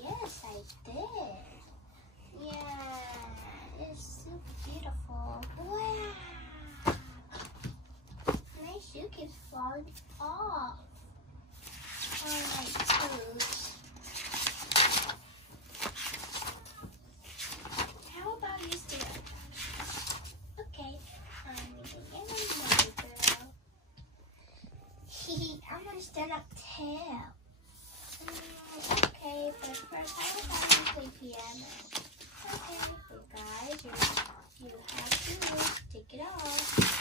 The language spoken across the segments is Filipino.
Yes, I did. Yeah, it's so beautiful. Wow. My shoe keeps falling off on my toes. How about you stand? Okay, I'm gonna girl. I'm gonna stand up too. Okay, but first how about you play piano? Okay, you guys, you have to take it off.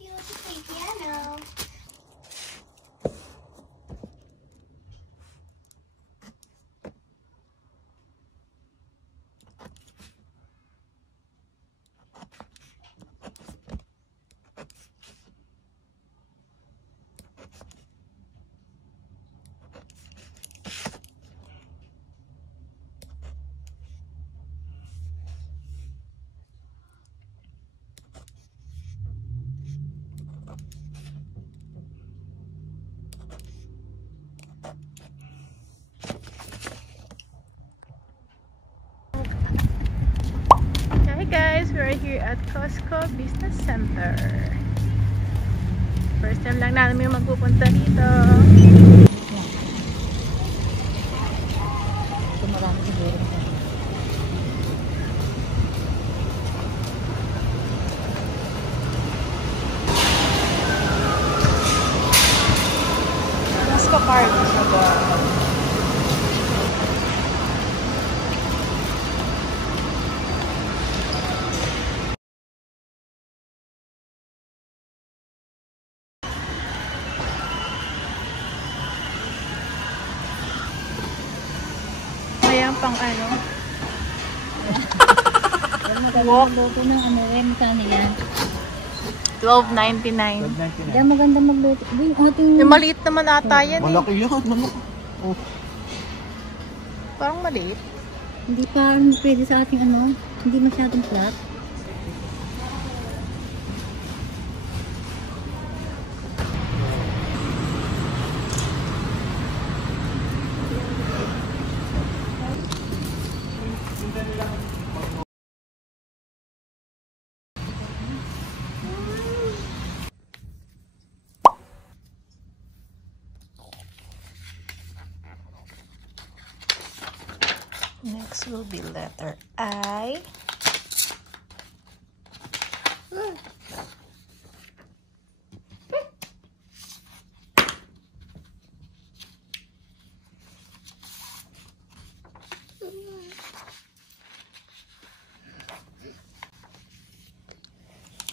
You want to play piano? Hi guys, we're here at Costco Business Center. First time lang namin magpupunta dito. Ito marami siguro. Costco card. Ayan pang ano. Walk. Magluto ng ano rin, kano yan? $12.99. Diyan maganda magluto. Yung ating... Yung maliit naman ata yan eh. Malaki yan. Oh. Parang maliit. Hindi pa pwede sa ating ano, hindi masyadong flat. Next will be letter I.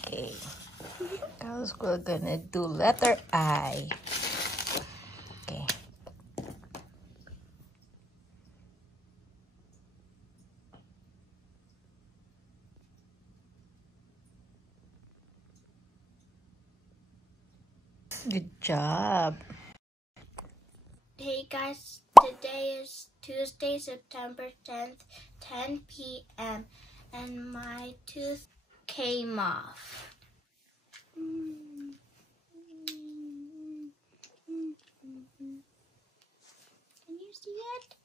Okay, guys, we're gonna do letter I. Okay. Good job. Hey guys, today is Tuesday, September 10th, 10 p.m. and my tooth came off. Can you see it?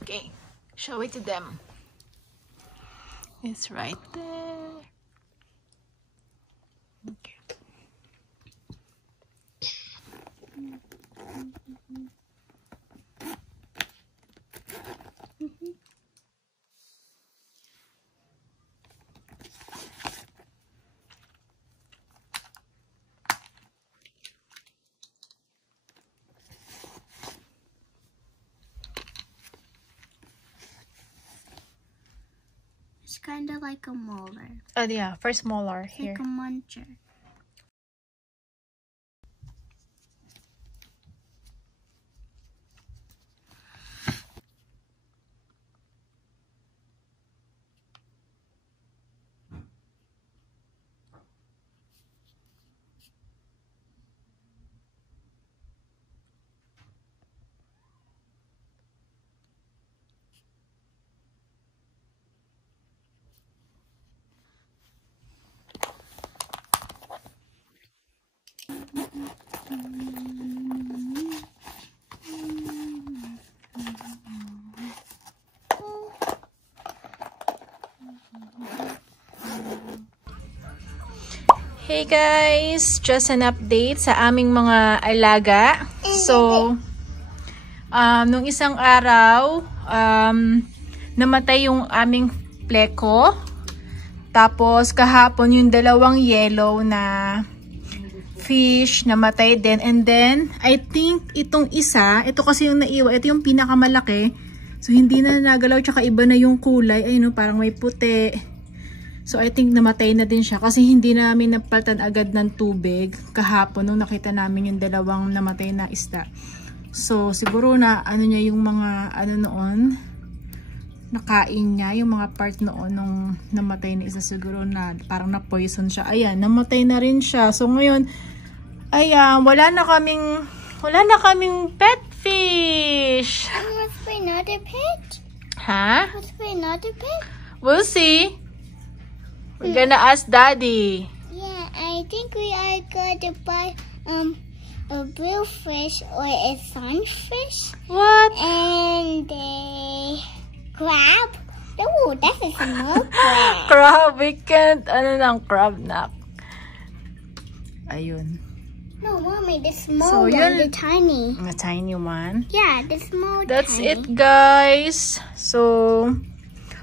Okay, show it to them. It's right there. Okay. It's kind of like a molar. Oh yeah, first molar It's here. like a muncher. Hey guys, just an update sa aming mga alaga. So, nung isang araw, namatay yung aming pleko. Tapos kahapon yung dalawang yellow na fish namatay din. And then, I think itong isa, ito kasi yung naiwan, ito yung pinakamalaki. So, hindi na nagalaw, tsaka iba na yung kulay. Ayun, parang may puti. So, I think namatay na din siya kasi hindi namin napalitan agad ng tubig kahapon nung nakita namin yung dalawang namatay na isda. So, siguro na ano niya yung mga ano noon, nakain niya yung mga part noon nung namatay na isa, siguro na parang na-poison siya. Ayan, namatay na rin siya. So, ngayon, ayan, wala na kaming pet fish. Let's play another pet. Ha? Let's play another pet. We'll see. We're gonna ask Daddy. Yeah, I think we are going to buy a blue fish or a sunfish What? and a crab. Oh, that is a small crab. Crab, we can't. Ano lang, crab nak. Ayun. No, mommy, the small So, one, yun. the tiny. A tiny one. Yeah, the small. That's tiny. it, guys. So,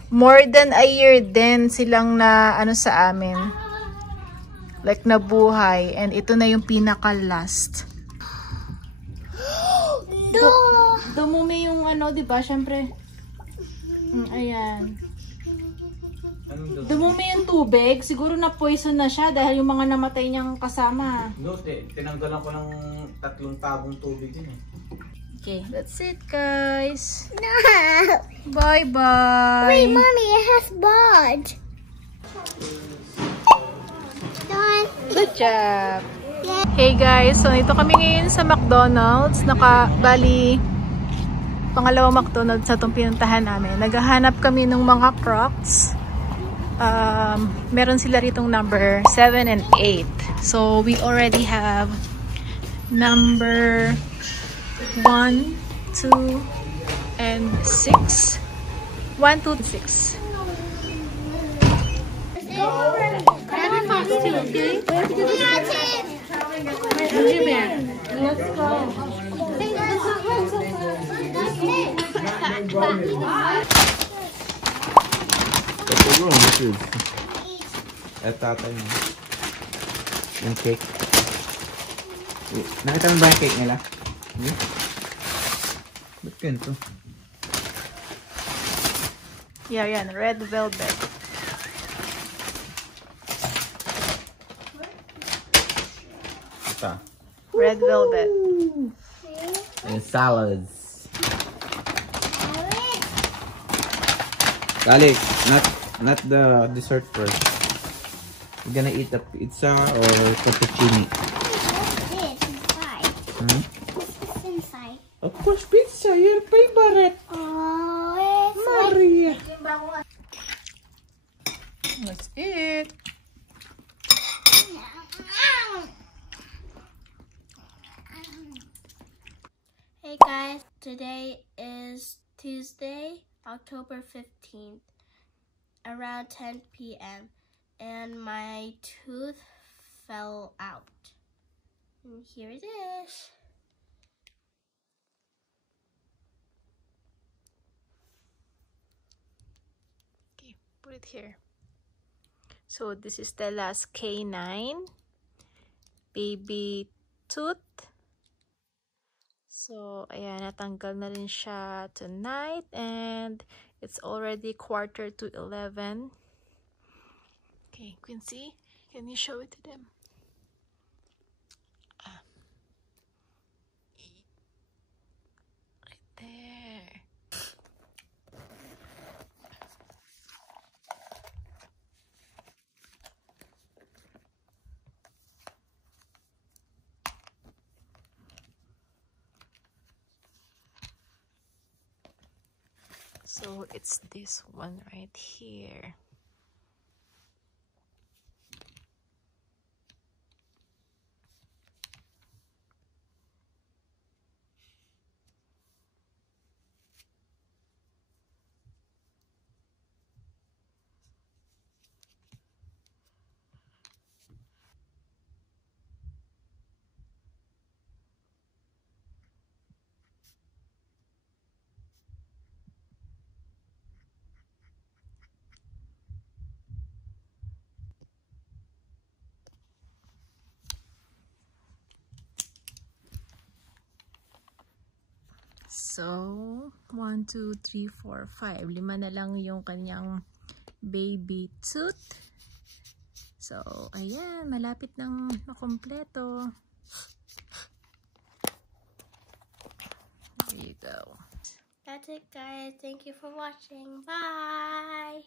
more than a year din silang na ano sa amin. Like nabuhay. And ito na yung pinaka-last. Dumumi yung ano, di ba? Syempre. Ayan. Dumumi yung tubig. Siguro na poison na siya dahil yung mga namatay niyang kasama. No, tinanggalan ko ng 3 tabong tubig din eh. Okay, that's it, guys. No. Bye-bye. Wait, mommy, it has buds. Done. Good job. Hey guys, so ito kami ngayon sa McDonald's. Bali, pangalawang McDonald's na itong pinuntahan namin. Naghahanap kami ng mga Crocs. Meron sila ritong number 7 and 8. So, we already have number 1, 2, and 6. 1, 2, 6. Very fast too, okay? Let's go. What's the room? This is at tatay mo. Yung cake. Nakita mo ba yung cake nila? Ba't ganito? Yeah, yan. Red velvet. Ito. Red velvet. And salads. Alex, not the dessert first. You're gonna eat the pizza or fettuccine? What's this inside? Hmm? What's this inside? Of course, pizza. Your favorite. Oh, it's Maria. That's it. Hey guys, today is Tuesday, October 15th, around 10 p.m. and my tooth fell out. And here it is. Okay, put it here. So this is the last K9 baby tooth. So ayan, natanggal na rin siya tonight and it's already 10:45. Okay, Quincy, can you show it to them? Right there. So it's this one right here. So, 1, 2, 3, 4, 5. 5 na lang yung kanyang baby tooth. So, ayan. Malapit nang makompleto. There you go. That's it, guys. Thank you for watching. Bye!